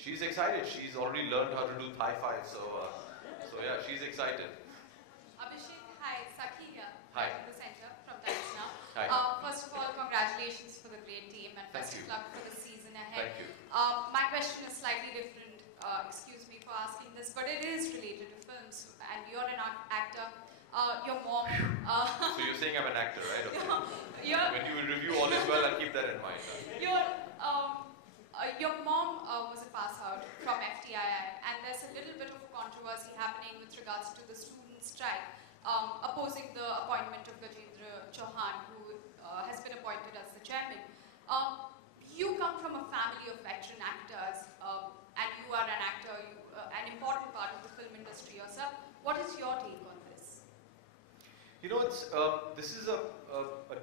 She's excited. She's already learned how to do Thai five, so yeah, she's excited. Abhishek, hi, Sakhi here. Hi. In the center from Times Now. Hi. First of all, congratulations for the great team and best of luck for the season ahead. Thank you. My question is slightly different. Excuse me for asking this, but it is related to films, and you're an actor. Your mom. So you're saying I'm an actor, right? Okay. When you will review All Is Well, I'll keep that in mind. Your mom was a pass out from FTII, and there's a little bit of controversy happening with regards to the student strike, opposing the appointment of Gajendra Chauhan, who has been appointed as the chairman. You come from a family of veteran actors, and you are an actor, an important part of the film industry yourself. What is your take on this? You know, this is a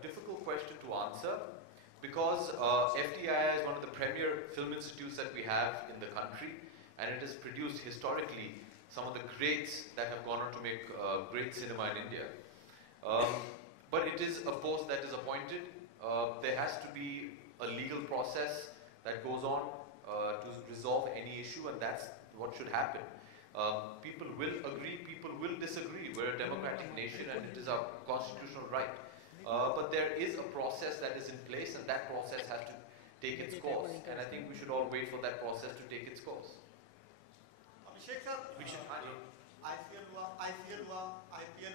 difficult question to answer because FTII is one of the premier film institutes that we have in the country, and it has produced historically some of the greats that have gone on to make great cinema in India. But it is a post that is appointed. There has to be a legal process that goes on to resolve any issue, and that's what should happen. People will agree, people will disagree. We're a democratic nation and it is our constitutional right. But there is a process that is in place, and that process has to take its course. And I think we should all wait for that process to take its course. Abhishek sir, ICL हुआ, IPL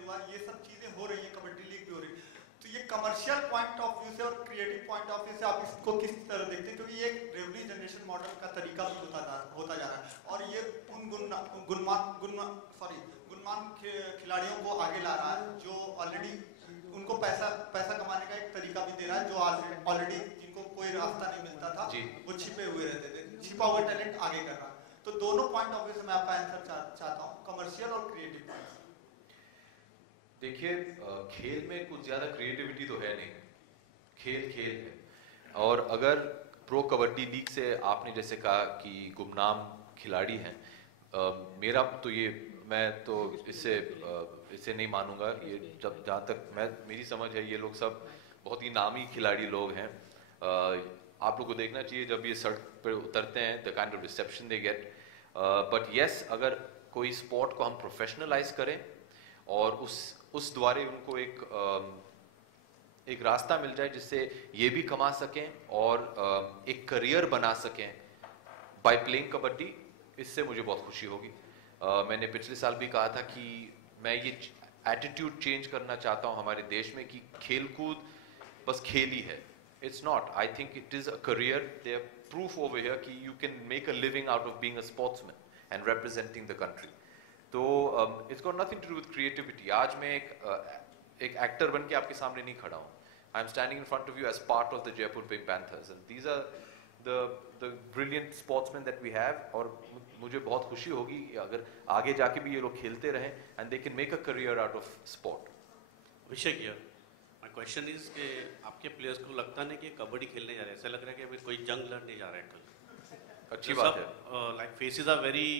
हुआ, ये सब चीजें हो रही हैं, कबड्डी लीग भी हो रही है। तो ये कमर्शियल पॉइंट ऑफ व्यू से और क्रिएटिव पॉइंट ऑफ व्यू से आप इसको किस तरह देखते हैं? क्योंकि ये एक रेवेन्यू जनरेशन मॉडल का तरीका भी होता जा रहा है, और ये उन गुणमान खिलाड़ियों को आगे ला रहा है जो ऑलरेडी उनको पैसा कमाने का एक तरीका भी दे रहा है, जो ऑलरेडी जिनको कोई रास्ता नहीं मिलता था वो छिपे हुए रहते थे, छिपा हुआ टैलेंट आगे कर रहा है। तो दोनों पॉइंट ऑफ व्यू से मैं आपका आंसर चाहता हूँ, कमर्शियल और क्रिएटिव पॉइंट। देखिए, खेल में कुछ ज्यादा क्रिएटिविटी तो है नहीं, खेल है। और अगर प्रो कबड्डी लीग से आपने जैसे कहा कि गुमनाम खिलाड़ी हैं, मेरा तो ये, मैं तो इससे नहीं मानूंगा। ये जहाँ तक मेरी समझ है, ये लोग सब बहुत ही नामी खिलाड़ी लोग हैं। आप लोग को देखना चाहिए जब ये सड़क पर उतरते हैं, the kind of reception they get. But yes, अगर कोई स्पोर्ट को हम प्रोफेशनलाइज करें और उस द्वारे उनको एक रास्ता मिल जाए जिससे ये भी कमा सकें और एक करियर बना सकें बाय प्लेइंग कबड्डी, इससे मुझे बहुत खुशी होगी। मैंने पिछले साल भी कहा था कि मैं ये एटीट्यूड चेंज करना चाहता हूँ हमारे देश में कि खेलकूद बस खेल ही है। It's not, I think it is a career. They are proof over here कि you can make a living out of being a sportsman and representing the country. तो it's got nothing to do with creativity. आज मैं एक एक्टर बन के आपके सामने नहीं खड़ा हूँ। I am standing in front of you as part of the Jaipur Pink Panthers, and these are the brilliant sportsmen that we have। और मुझे बहुत खुशी होगी अगर आगे जाके भी ये लोग खेलते रहें and they can make a career out of sport। Abhishek here, my question is कि आपके प्लेयर्स को लगता नहीं कि कबड्डी खेलने जा रहे हैं? ऐसा लग रहा है कि अभी कोई जंग लड़ने जा रहे हैं कल। अच्छी बात है। Like faces are very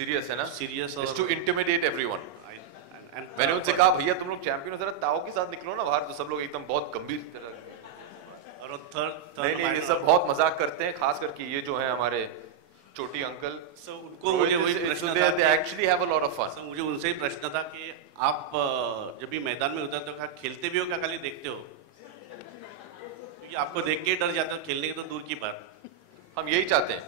serious है ना? Serious। It's to intimidate everyone। मैंने उनसे कहा भैया तुम लोग चैंपियन हो, जरा ताओ के साथ निकलो ना बाहर, तो सब लोग एकदम बहुत गंभीर तरह। नहीं, ये सब बहुत मजाक करते हैं, खास करके ये जो है हमारे चोटी अंकल। उनको मुझे वही प्रश्न था, they actually have a lot of fun। मुझे उनसे ही प्रश्न था कि आप जब भी मैदान में उतरते हो खेलते भी हो क्या खाली देखते हो? क्योंकि आपको देख के डर जाता है, खेलने की तो दूर की बात। हम यही चाहते हैं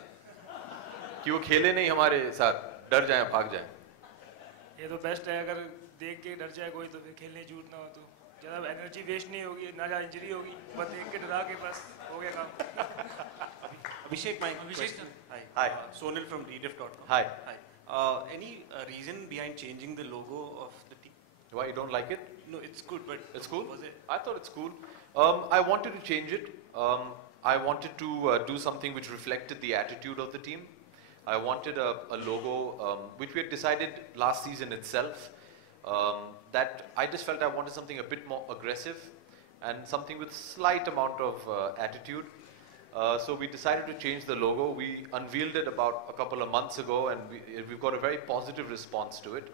कि वो खेले नहीं हमारे साथ, डर जाए, भाग जाए। ये तो बेस्ट है, अगर देख के डर जाए कोई तो फिर खेलने झूठ ना हो, तो ज़्यादा एनर्जी वेस्ट नहीं होगी, ना ज़्यादा इंजरी होगी, बस देख के डरा के बस हो गया काम। Abhishek, my question. Hi. Sonal from rediff.com. Hi. Any reason behind changing the logo of the team? Why you don't like it? No, it's good, but it's cool. Was it? I thought it's cool. I wanted to change it. I wanted to do something which reflected the attitude of the team. I wanted a logo which we had decided last season itself. That I just felt I wanted something a bit more aggressive and something with slight amount of attitude. So we decided to change the logo. We unveiled it about a couple of months ago, and we've got a very positive response to it.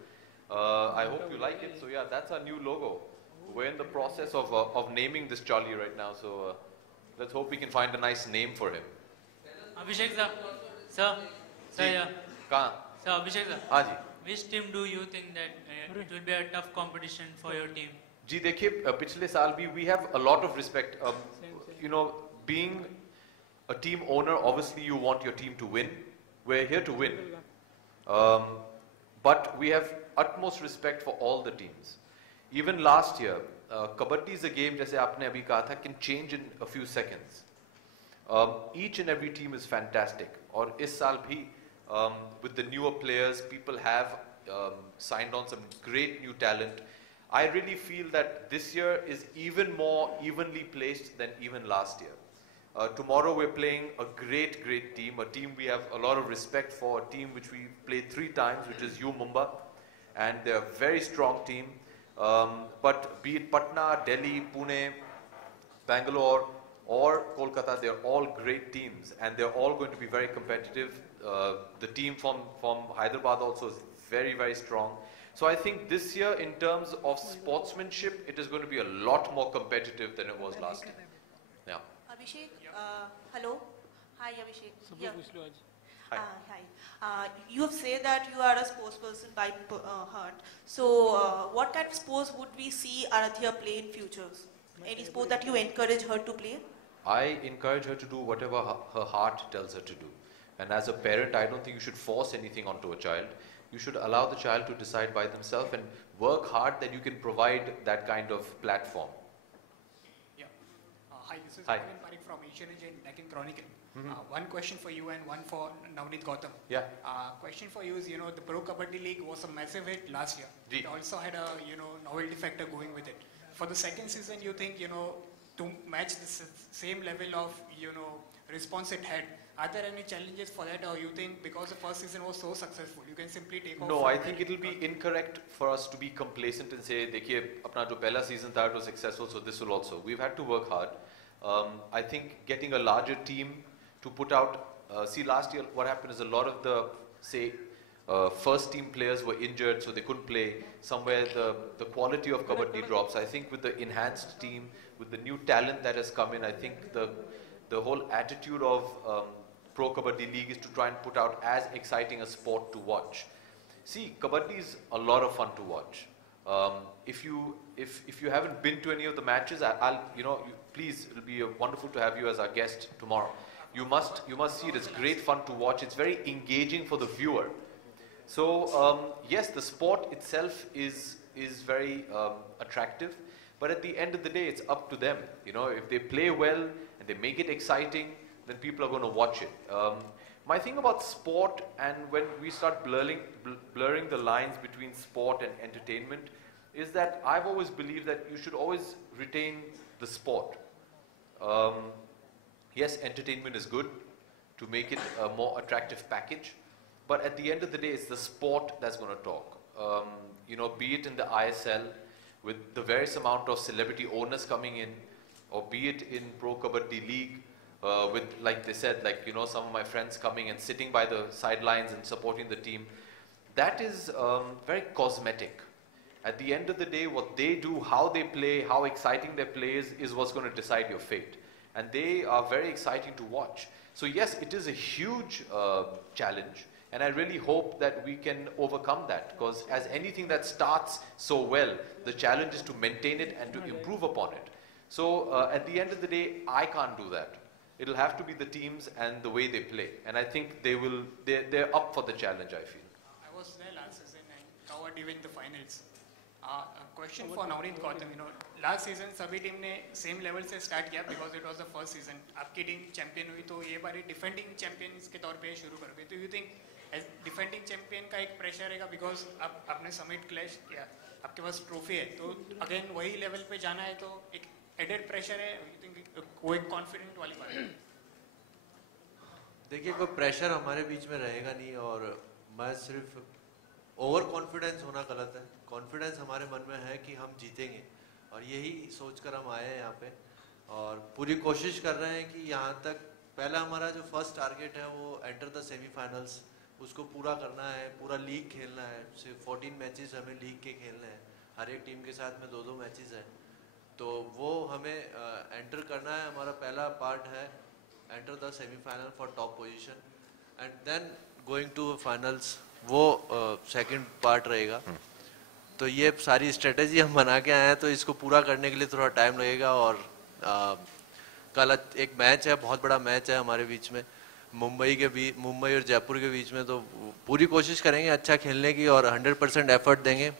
I hope you like it. So yeah, that's our new logo. We're in the process of naming this Charlie right now. So let's hope we can find a nice name for him. Abhishek sir, जी, कहाँ? So Abhishek sir, हाँ जी. which team do you think that it will be a tough competition for your team? जी देखिए पिछले साल भी we have a lot of respect. You know, being a team owner, obviously you want your team to win. We're here to win. But we have utmost respect for all the teams. Even last year, Kabaddi is a game, जैसे आपने अभी कहा था, can change in a few seconds. Each and every team is fantastic. और इस साल भी with the newer players, people have signed on some great new talent. I really feel that this year is even more evenly placed than even last year. Tomorrow we're playing a great team, a team we have a lot of respect for, a team which we played 3 times, which is U Mumbai, and they're a very strong team. But be it Patna, Delhi, Pune, Bangalore, or Kolkata, they're all great teams, and they're all going to be very competitive. The team from Hyderabad also is very strong. So I think this year, in terms of sportsmanship, it is going to be a lot more competitive than it was last year. Yeah. Abhishek, hello. Hi, Abhishek. Yeah. Hi. You have said that you are a sports person by heart. So, what kind of sports would we see Aradhya play in futures? Any sport that you encourage her to play? I encourage her to do whatever her heart tells her to do. And as a parent, I don't think you should force anything onto a child. You should allow the child to decide by themselves and work hard that you can provide that kind of platform. Yeah. Hi, this is Hi. Arvind Parikh from Asian Age and Deccan Chronicle. One question for you and one for Navneet Gautam. Yeah. Question for you is, the Pro Kabaddi League was a massive hit last year. Ji. It also had a, novelty factor going with it. For the second season, you think, to match the same level of, response it had, are there any challenges for that, or you think because the first season was so successful, you can simply take off? No, I think it will be incorrect for us to be complacent and say, देखिए अपना जो पहला season था it was successful, so this will also. We've had to work hard. I think getting a larger team to put out. See, last year what happened is a lot of the first team players were injured, so they couldn't play. Somewhere the quality of Kabaddi drops. I think with the enhanced team, with the new talent that has come in, I think the whole attitude of Pro Kabaddi League is to try and put out as exciting a sport to watch. See, Kabaddi is a lot of fun to watch. If you haven't been to any of the matches, please, it'll be wonderful to have you as our guest tomorrow. You must see it. It's great fun to watch. It's very engaging for the viewer. So yes, the sport itself is very attractive, but at the end of the day, it's up to them. If they play well and they make it exciting, then people are going to watch it. My thing about sport, and when we start blurring the lines between sport and entertainment, is that I've always believed that you should always retain the sport. Yes, entertainment is good to make it a more attractive package, but at the end of the day, it's the sport that's going to talk. Be it in the ISL with the various amount of celebrity owners coming in, or be it in Pro Kabaddi League with, like they said, some of my friends coming and sitting by the sidelines and supporting the team. That is very cosmetic. At the end of the day, what they do, how they play, how exciting their play is what's going to decide your fate. And they are very exciting to watch. So yes, it is a huge challenge. And I really hope that we can overcome that, because as anything that starts so well, the challenge is to maintain it and to improve upon it. So at the end of the day, I can't do that. It'll have to be the teams and the way they play. And I think they're up for the challenge, I feel. I was there last season and covered even the finals. A question for Navneet Gautam. Last season सभी टीम ने same level से start किया because it was the first season. आपकी team champion हुई तो ये बारी defending champions के तौर पे शुरू करोगे. तो you think as defending champion का एक pressure रहेगा because आपने summit clash किया, आपके पास trophy है, तो again वही level पे जाना है तो एक added pressure है. You think वो एक confident वाली बात है? देखिए कोई pressure हमारे बीच में रहेगा नहीं, और मैं सिर्फ ओवर कॉन्फिडेंस होना गलत है. कॉन्फिडेंस हमारे मन में है कि हम जीतेंगे, और यही सोचकर हम आए हैं यहाँ पे, और पूरी कोशिश कर रहे हैं कि यहाँ तक पहला हमारा जो फर्स्ट टारगेट है वो एंटर द सेमीफाइनल्स, उसको पूरा करना है. पूरा लीग खेलना है. सिर्फ 14 मैचेस हमें लीग के खेलने हैं. हर एक टीम के साथ में 2-2 मैचेस हैं, तो वो हमें एंटर करना है. हमारा पहला पार्ट है enter the semifinal for top position, and then going to finals, वो सेकंड पार्ट रहेगा। तो ये सारी स्ट्रेटेजी हम बना के आए हैं, तो इसको पूरा करने के लिए थोड़ा टाइम लगेगा। और कल एक मैच है, बहुत बड़ा मैच है हमारे बीच में, मुंबई और जयपुर के बीच में। तो पूरी कोशिश करेंगे अच्छा खेलने की और 100% एफर्ट देंगे।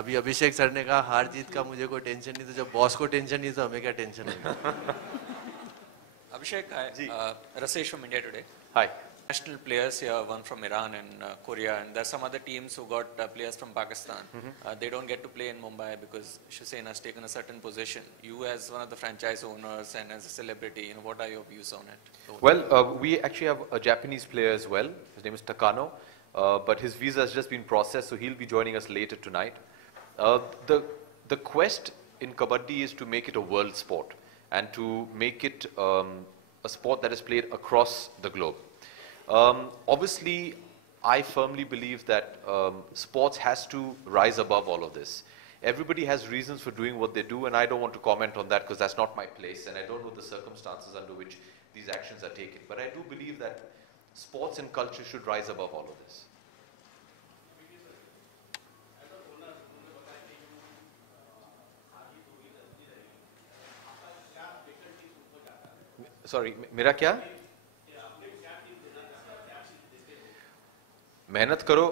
अभी अभिषेक सर ने कहा हार जीत का मुझे कोई टेंशन नहीं, तो जब बॉस को टेंशन नहीं तो हमें क्या टेंशन है। Abhishek, hi. Rasesh from India Today. Hi. National players here, one from Iran and Korea, and there's some other teams who got players from Pakistan. They don't get to play in Mumbai because Hussain has taken a certain position. You, as one of the franchise owners and as a celebrity, what are your views on it? Well, we actually have a Japanese player as well. His name is Takano, but his visa has just been processed, so he'll be joining us later tonight. The quest in kabaddi is to make it a world sport and to make it a sport that is played across the globe. Obviously, I firmly believe that sports has to rise above all of this. Everybody has reasons for doing what they do, and I don't want to comment on that because that's not my place, and I don't know the circumstances under which these actions are taken. But I do believe that sports and culture should rise above all of this. Sorry, मेरा क्या? मेहनत करो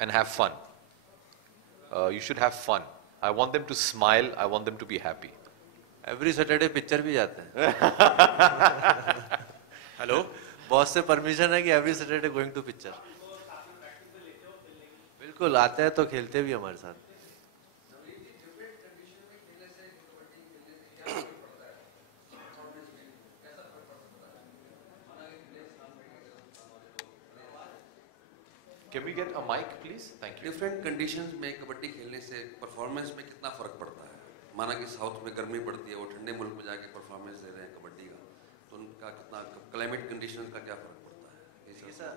and have fun. You should have fun. I want them to smile. I want them to be happy. Every Saturday picture भी जाते हैं। Hello, boss से permission है कि every Saturday going to picture. बिल्कुल आते हैं तो खेलते भी हमारे साथ। Can we get a mic, please? Thank you. Different conditions में कबड्डी खेलने से परफॉर्मेंस में कितना फर्क पड़ता है? माना कि साउथ में गर्मी पड़ती है, वो ठंडे मुल्क में जाके परफॉर्मेंस दे रहे हैं कबड्डी का, तो उनका कितना क्लाइमेट कंडीशंस का क्या फर्क पड़ता है? सर,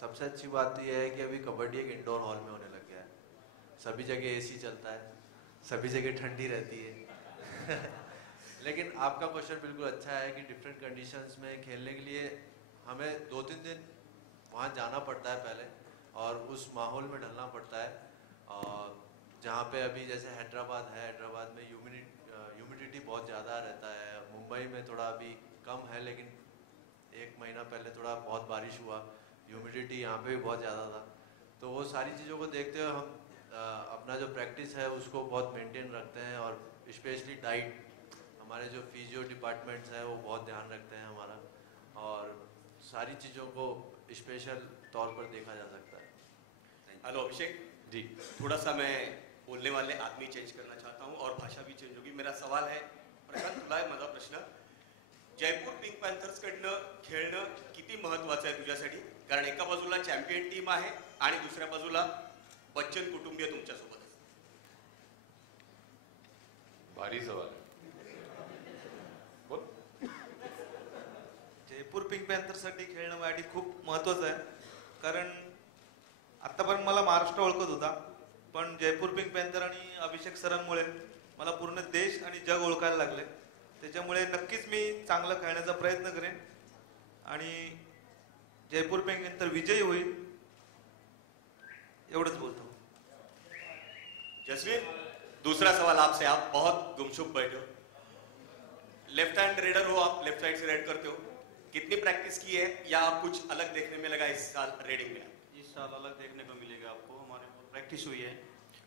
सबसे अच्छी बात तो यह है कि अभी कबड्डी एक इंडोर हॉल में होने लग गया है। सभी जगह एसी चलता है, सभी जगह ठंडी रहती है। लेकिन आपका क्वेश्चन बिल्कुल अच्छा है कि डिफरेंट कंडीशंस में खेलने के लिए हमें 2-3 दिन वहाँ जाना पड़ता है पहले, और उस माहौल में ढलना पड़ता है। जहाँ पे अभी जैसे हैदराबाद है, हैदराबाद में ह्यूमिडिटी बहुत ज़्यादा रहता है। मुंबई में थोड़ा अभी कम है, लेकिन 1 महीना पहले थोड़ा बहुत बारिश हुआ, ह्यूमिडिटी यहाँ पे भी बहुत ज़्यादा था। तो वो सारी चीज़ों को देखते हुए हम अपना जो प्रैक्टिस है उसको बहुत मेंटेन रखते हैं, और स्पेशली डाइट, हमारे जो फिजियो डिपार्टमेंट्स हैं वो बहुत ध्यान रखते हैं हमारा, और सारी चीज़ों को स्पेशल तौर पर देखा जा सकता है। हेलो अभिषेक जी, थोड़ा सा मैं बोलने वाले आदमी चेंज करना चाहता हूँ और भाषा भी चेंज होगी। मेरा सवाल आहे, प्रशांत तुला आहे माझा प्रश्न, जयपूर पिंक पॅन्थर्सकडनं खेळणं किती महत्त्वाचं आहे तुझ्यासाठी? कारण एका बाजूला चॅम्पियन टीम आहे आणि दुसऱ्या बाजूला बच्चन कुटुंबीय तुमच्यासोबत आहे। भारी सवाल आहे। जयपूर पिंक पॅन्थरसाठी खेळणं माझ्यासाठी खूप महत्त्वाचं आहे, कारण आत्तापर्यंत मला महाराष्ट्र ओळखत होता, पण जयपूर पिंक पॅन्थर आणि अभिषेक सरांमुळे मला पूर्ण देश आणि जग ओळखायला लागले। त्याच्यामुळे नक्कीच मी चांगलं खेळण्याचा प्रयत्न करेन आणि जयपूर पिंक पॅन्थर विजयी होईल, एवढंच बोलतो। जसवीर, दूसरा सवाल आपसे, आप बहुत गुमसुम बैठे हो, लेफ्ट हैंड रेडर हो आप, लेफ्ट साइड से रेड करते हो, कितनी प्रैक्टिस की है या कुछ अलग देखने में लगा इस साल रेडिंग में? इस साल अलग देखने को मिलेगा आपको, हमारी बहुत प्रैक्टिस हुई है,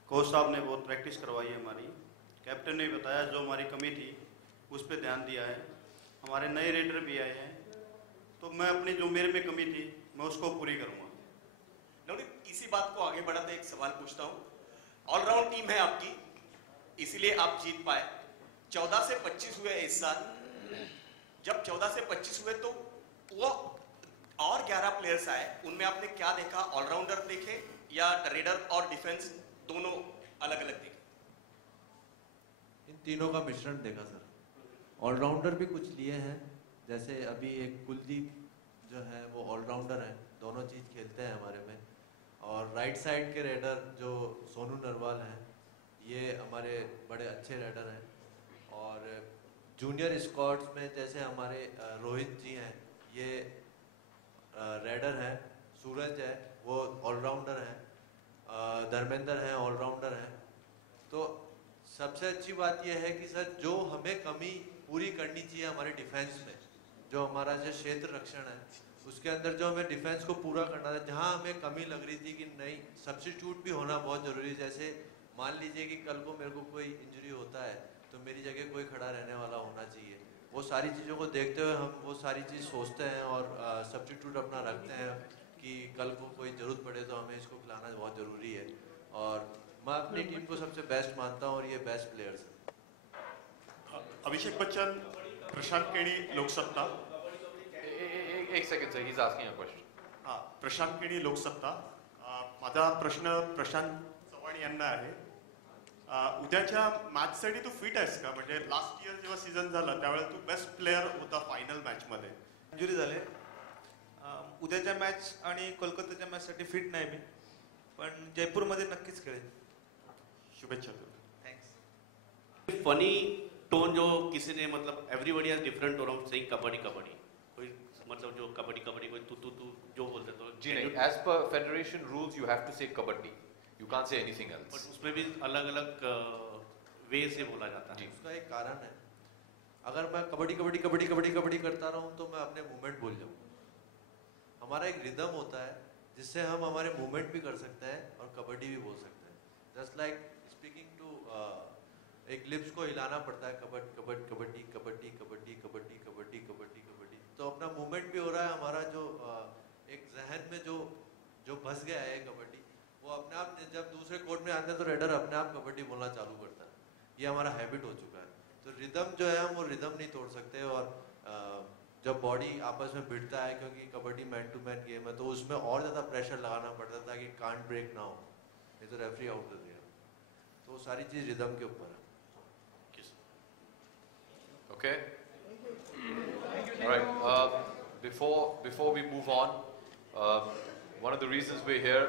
कोच साहब ने बहुत प्रैक्टिस करवाई है हमारी, कैप्टन ने बताया जो हमारी कमी थी उस पर ध्यान दिया है, हमारे नए रेडर भी आए हैं, तो मैं अपनी जो मेरे में कमी थी मैं उसको पूरी करूँगा। नवनीत, इसी बात को आगे बढ़ाते एक सवाल पूछता हूँ, ऑलराउंड टीम है आपकी, इसीलिए आप जीत पाए, 14 से 25 हुए इस साल, जब 14 से 25 हुए तो वो और 11 प्लेयर्स आए, उनमें आपने क्या देखा? ऑलराउंडर देखे या रेडर और डिफेंस दोनों अलग अलग देखे? इन तीनों का मिश्रण देखा सर। ऑलराउंडर भी कुछ लिए हैं, जैसे अभी एक कुलदीप जो है वो ऑलराउंडर है, दोनों चीज़ खेलते हैं हमारे में, और राइट साइड के रेडर जो सोनू नरवाल हैं ये हमारे बड़े अच्छे रेडर हैं, और जूनियर स्क्वाड्स में जैसे हमारे रोहित जी हैं, ये नीरज है वो ऑलराउंडर हैं, धर्मेंद्र हैं ऑलराउंडर हैं। तो सबसे अच्छी बात यह है कि सर जो हमें कमी पूरी करनी चाहिए हमारे डिफेंस में, जो हमारा जो क्षेत्र रक्षण है उसके अंदर जो हमें डिफेंस को पूरा करना था, जहाँ हमें कमी लग रही थी कि नहीं सब्स्टिट्यूट भी होना बहुत ज़रूरी है। जैसे मान लीजिए कि कल को मेरे को कोई इंजरी होता है तो मेरी जगह कोई खड़ा रहने वाला होना चाहिए। वो सारी चीज़ों को देखते हुए हम वो सारी चीज़ सोचते हैं और सब्स्टिट्यूट अपना रखते हैं कि कल को कोई ज़रूरत पड़े तो हमें इसको खिलाना बहुत ज़रूरी है। और मैं अपनी टीम को सबसे बेस्ट मानता हूँ और ये बेस्ट प्लेयर्स हैं। अभिषेक बच्चन, प्रशांत केणी, लोकसत्ता। एक second sir, he is asking a question. हां, प्रशांत केणी, लोकसत्ता। माझा प्रश्न प्रशांत चव्हाण यांना आहे। उद्याच्या मॅचसाठी तू फिट आहेस का? म्हणजे लास्ट इयर जेव्हा सीझन झालं त्यावेळेला तू बेस्ट प्लेयर होता फायनल मॅच मध्ये। इंजुरी झाले, उद्याच्या मॅच आणि कोलकाताच्या मॅचसाठी फिट नाही मी, पण जयपूरमध्ये नक्कीच खेळेन। शुभेच्छा। थैंक्स। फनी टोन जो किसी ने मतलब everybody has different tone of saying kabaddi कबड्डी, कोई मतलब जो कबड्डी कबड्डी कोई तू जो बोलते तो जी नहीं, as per federation rules you have to say kabaddi, you can't say anything else. But उसमें भी अलग-अलग वे से बोला जाता है। उसका एक कारण है, अगर मैं कबड्डी कबड्डी कबड्डी कबड्डी कबड्डी करता रहूं तो मैं अपने मूवमेंट भूल जाऊं। हमारा एक रिदम होता है जिससे हम हमारे मूवमेंट भी कर सकते हैं और कबड्डी भी बोल सकते हैं। जस्ट लाइक स्पीकिंग टू एक लिप्स को हिलाना पड़ता है, कबड्डी कबड्डी कबड्डी कबड्डी कबड्डी कबड्डी कबड्डी कबड्डी कबड्डी, तो अपना मूवमेंट भी हो रहा है। हमारा जो एक जहन में जो बस गया है कबड्डी, वो अपने आप जब दूसरे कोर्ट में आते हैं तो रेडर अपने आप कबड्डी बोलना चालू करता है। ये हमारा हैबिट हो चुका है। तो रिदम जो है हम वो रिदम नहीं तोड़ सकते। और जब बॉडी आपस में भिड़ता है, क्योंकि kabaddi man to man game है, तो उसमें और ज़्यादा प्रेशर लगाना पड़ता था कि कांट ब्रेक ना हो, नहीं तो रेफरी आउट कर देगा। तो सारी चीज़ रिदम के ऊपर है। Okay. All right. Before we move on, one of the reasons we're here.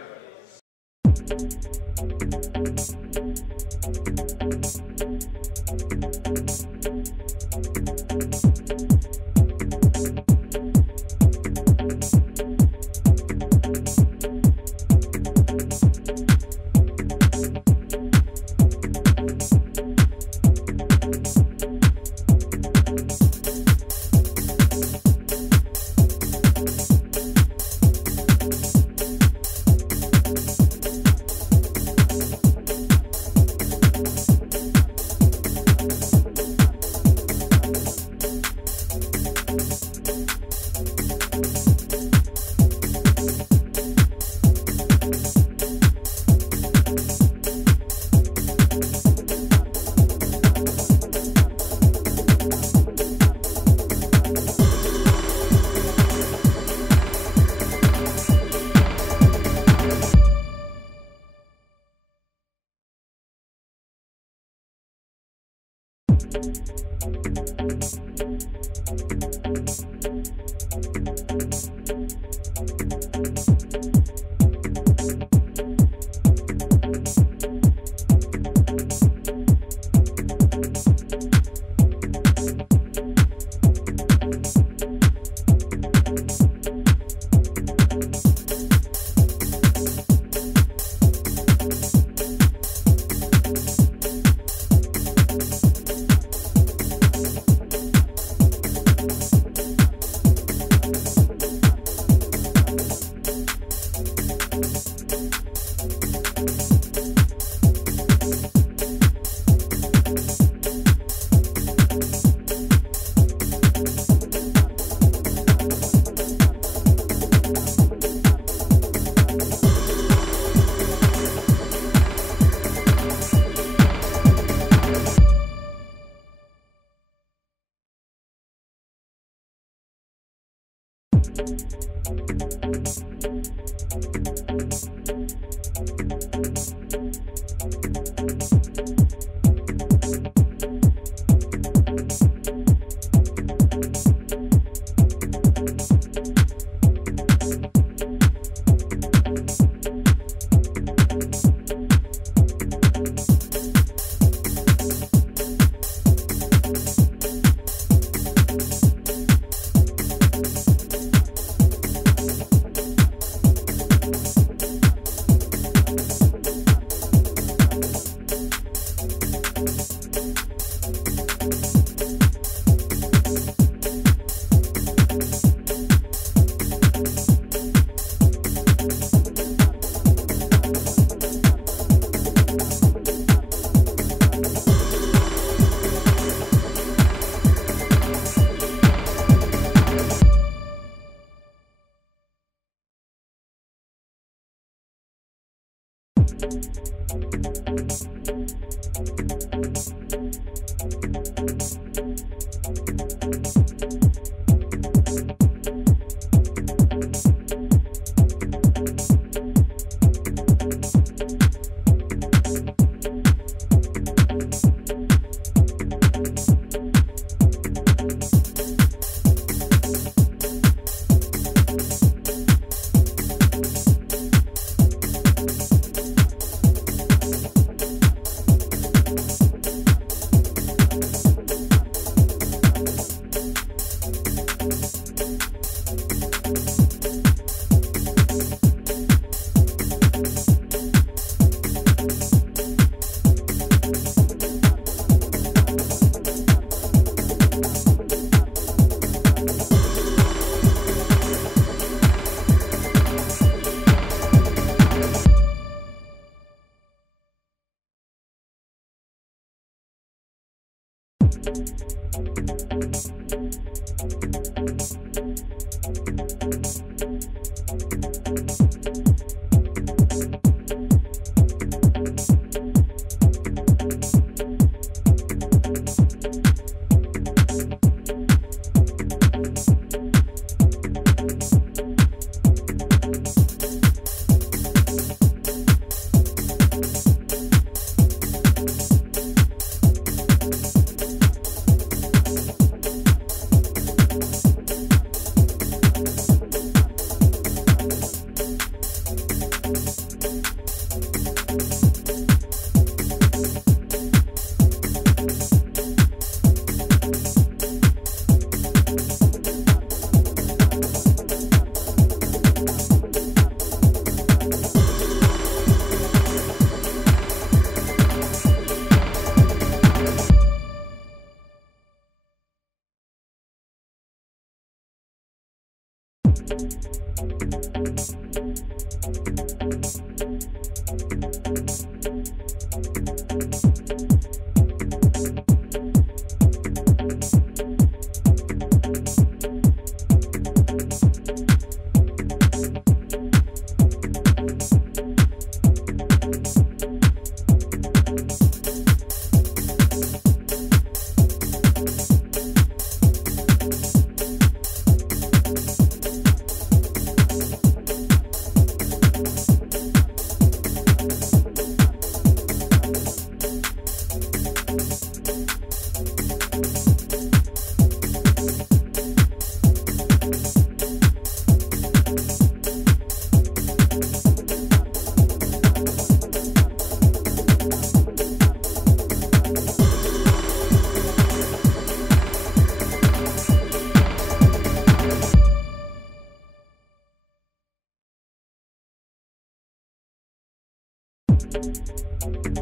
Thank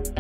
you.